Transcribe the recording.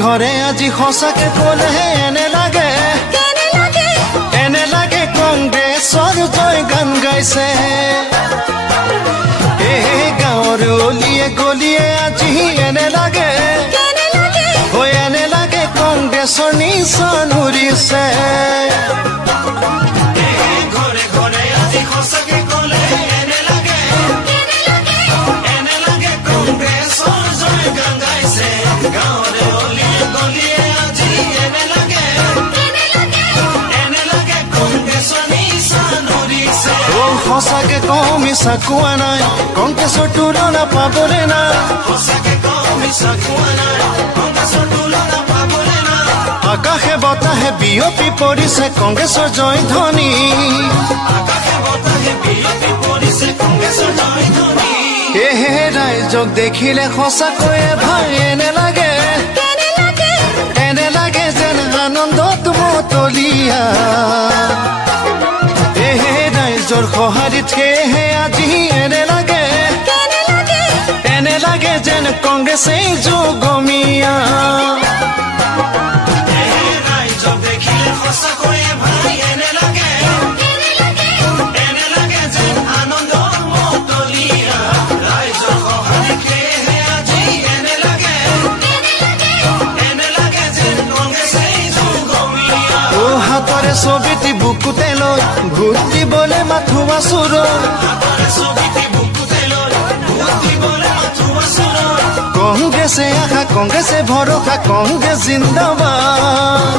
ঘৰে আজি সঁচাকে ক'লেহে এনে লাগে কংগ্ৰেছৰ জয় গান গাইছে এই গাঁৱৰ অলিয়ে গলিয়ে আজি এনে লাগে কংগ্ৰেছৰ নিশান উৰিছে ঘৰে ঘৰে আজি সঁচাকে ক'লে এনে লাগে কংগ্ৰেছৰ জয় গান গাইছে গাঁৱৰ অলিয়ে গলিয়ে আজি এনে লাগে কংগ্ৰেছৰ নিশান উৰিছে সঁচাকে কওঁ মিছা কোৱা নাই কংগ্ৰেছৰ তুলনা পাবলৈ নাই সঁচাকে কওঁ মিছা কোৱা নাই কংগ্ৰেছৰ তুলনা পাবলৈ নাই আকাশে বতাহে বিয়পি পৰিছে কংগ্ৰেছৰ জয় ধ্বনি আকাশে বতাহে বিয়পি পৰিছে কংগ্ৰেছৰ জয় ধ্বনি এহে ৰাইজক দেখিলে সঁচাকৈয়ে ভাই এনে লাগে যেন আনন্দত মতলীয়া এহে ৰাইজৰ সঁহাৰিত সেয়েহে আজি এনে লাগে যেন কংগ্ৰেছে যুগমীয়া দেখিলে সঁচাকৈয়ে ভাই এনে লাগে যেন আনন্দৰ মতলীয়া ৰাইজৰ সঁহাৰিত সেয়েহে আজি এনে লাগে যেন কংগ্ৰেছে যুগমীয়া হাতৰে ছবিটি বুকুতে লৈ ভোট দিবলৈ মাথো আচুৰ কংগ্ৰেছে আশা কংগ্ৰেছে ভৰসা কংগ্ৰেছ জিন্দাবাদ